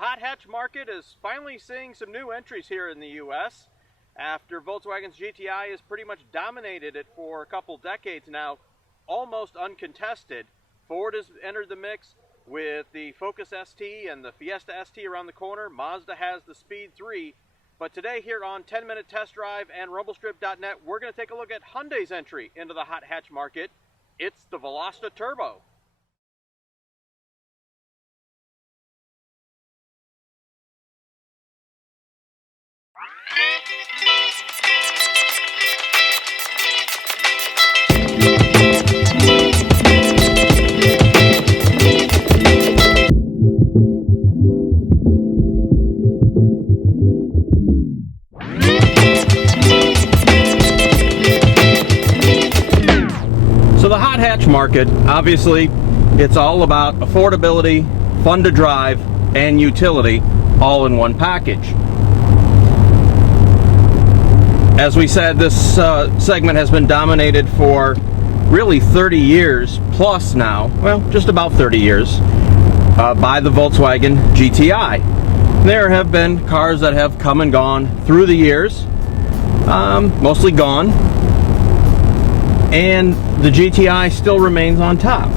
hot hatch market is finally seeing some new entries here in the U.S. After Volkswagen's GTI has pretty much dominated it for a couple decades now, almost uncontested. Ford has entered the mix with the Focus ST and the Fiesta ST around the corner. Mazda has the Speed 3. But today here on 10-Minute Test Drive and Rumblestrip.NET, we're going to take a look at Hyundai's entry into the hot hatch market. It's the Veloster Turbo. So the hot hatch market, obviously, it's all about affordability, fun to drive, and utility all in one package. As we said, this segment has been dominated for really 30 years plus now, well, just about 30 years, by the Volkswagen GTI. There have been cars that have come and gone through the years, mostly gone, and the GTI still remains on top.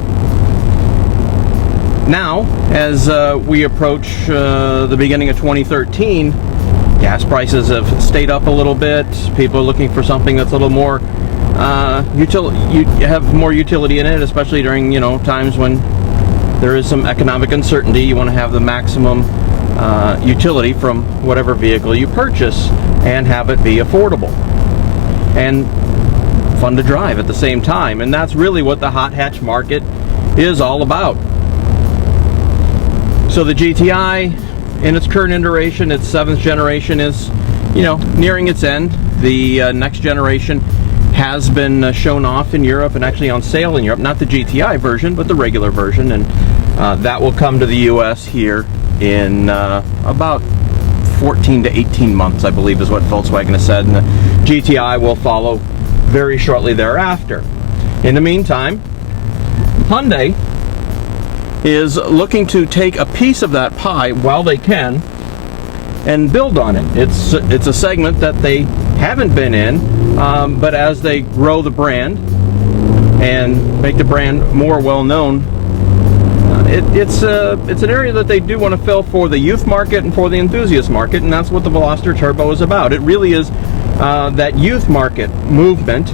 Now, as we approach the beginning of 2013, gas prices have stayed up a little bit. People are looking for something that's a little more you have more utility in it, especially during times when there is some economic uncertainty. You want to have the maximum utility from whatever vehicle you purchase and have it be affordable and fun to drive at the same time. And that's really what the hot hatch market is all about. So the GTI, in its current iteration, its 7th generation, is nearing its end. The next generation has been shown off in Europe and actually on sale in Europe. Not the GTI version, but the regular version, and that will come to the US here in about 14 to 18 months, I believe is what Volkswagen has said, and the GTI will follow very shortly thereafter. In the meantime, Hyundai is looking to take a piece of that pie while they can and build on it. It's a segment that they haven't been in, but as they grow the brand and make the brand more well known, it's an area that they do want to fill for the youth market and for the enthusiast market, and that's what the Veloster Turbo is about. It really is that youth market movement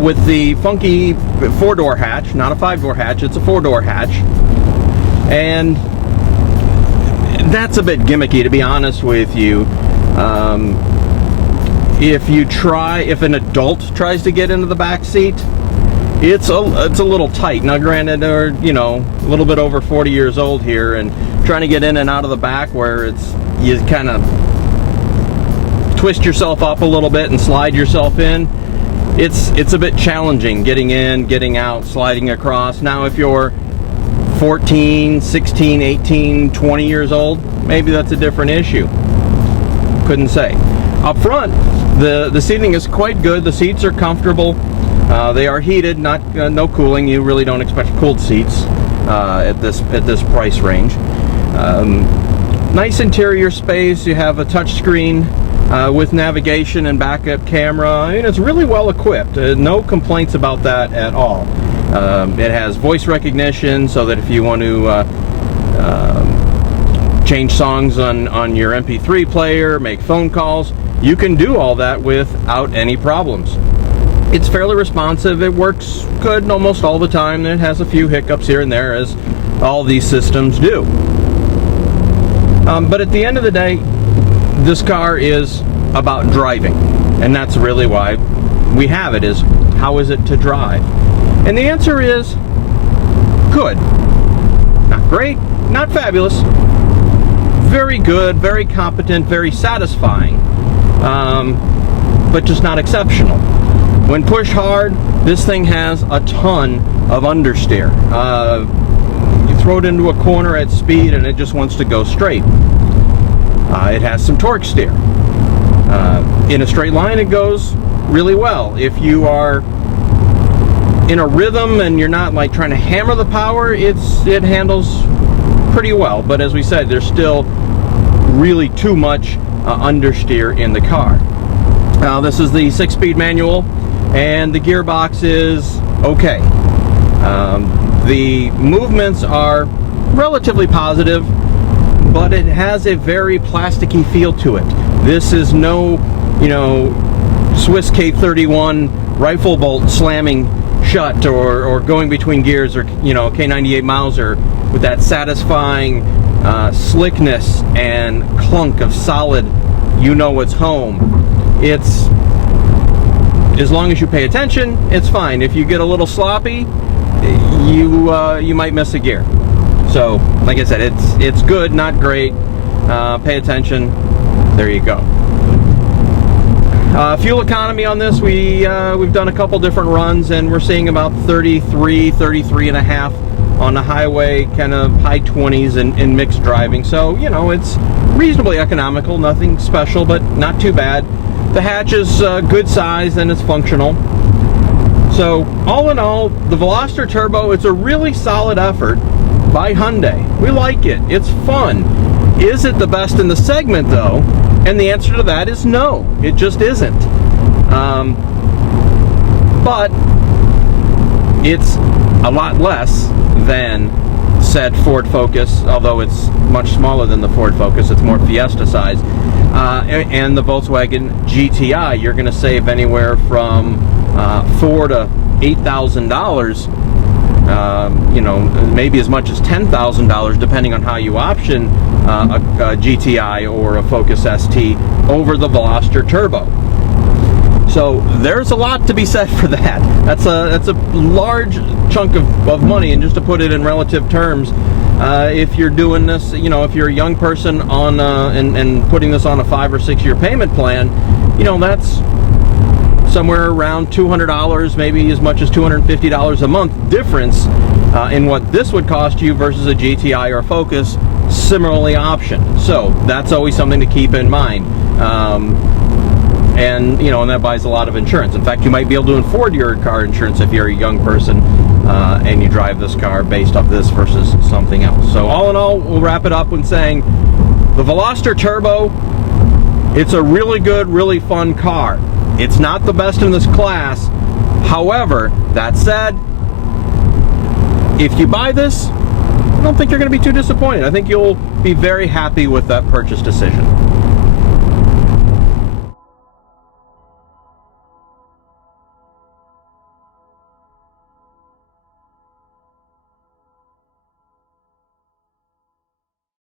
with the funky 4-door hatch, not a 5-door hatch, it's a 4-door hatch. And that's a bit gimmicky, to be honest with you. If an adult tries to get into the back seat, it's a little tight. Now granted, they're a little bit over 40 years old here, and trying to get in and out of the back where you kind of twist yourself up a little bit and slide yourself in, it's a bit challenging getting in, getting out, sliding across. Now if you're 14, 16, 18, 20 years old, maybe that's a different issue. Couldn't say. Up front, the seating is quite good. The seats are comfortable. They are heated, no cooling. You really don't expect cooled seats at this price range. Nice interior space. You have a touch screen with navigation and backup camera. It's really well equipped. No complaints about that at all. It has voice recognition, so that if you want to change songs on your MP3 player, make phone calls, you can do all that without any problems. It's fairly responsive. It works good almost all the time. It has a few hiccups here and there, as all these systems do. But at the end of the day, this car is about driving, and that's really why we have it, is how is it to drive? And the answer is good. Not great, not fabulous. Very good, very competent, very satisfying, but just not exceptional. When pushed hard, this thing has a ton of understeer. You throw it into a corner at speed and it just wants to go straight. It has some torque steer. In a straight line, it goes really well. If you are in a rhythm and you're not like trying to hammer the power, it handles pretty well, but as we said, there's still really too much understeer in the car. This is the 6-speed manual, and the gearbox is okay. The movements are relatively positive, but it has a very plasticky feel to it. This is no, Swiss K31 rifle bolt slamming shut or going between gears, or K98 Mauser with that satisfying slickness and clunk of solid, it's home. It's, as long as you pay attention, it's fine. If you get a little sloppy, you might miss a gear. So, like I said, it's good, not great. Pay attention. There you go. Fuel economy on this, we've done a couple different runs, and we're seeing about 33 and a half on the highway, kind of high 20s in mixed driving. So, it's reasonably economical, nothing special, but not too bad. The hatch is good size and it's functional. So, all in all, the Veloster Turbo, it's a really solid effort by Hyundai. We like it. It's fun. Is it the best in the segment, though? And the answer to that is no. It just isn't. But it's a lot less than said Ford Focus, although it's much smaller than the Ford Focus. It's more Fiesta size. And the Volkswagen GTI, you're going to save anywhere from $4,000 to $8,000. Maybe as much as $10,000 depending on how you option a GTI or a Focus ST over the Veloster Turbo. So there's a lot to be said for that. That's a large chunk of money, and just to put it in relative terms, if you're doing this, if you're a young person on and putting this on a 5 or 6 year payment plan, that's somewhere around $200, maybe as much as $250 a month difference in what this would cost you versus a GTI or Focus similarly optioned. So that's always something to keep in mind. And that buys a lot of insurance. In fact, you might be able to afford your car insurance if you're a young person and you drive this car based off this versus something else. So all in all, we'll wrap it up with saying the Veloster Turbo, it's a really good, really fun car. It's not the best in this class. However, that said, if you buy this, I don't think you're going to be too disappointed. I think you'll be very happy with that purchase decision.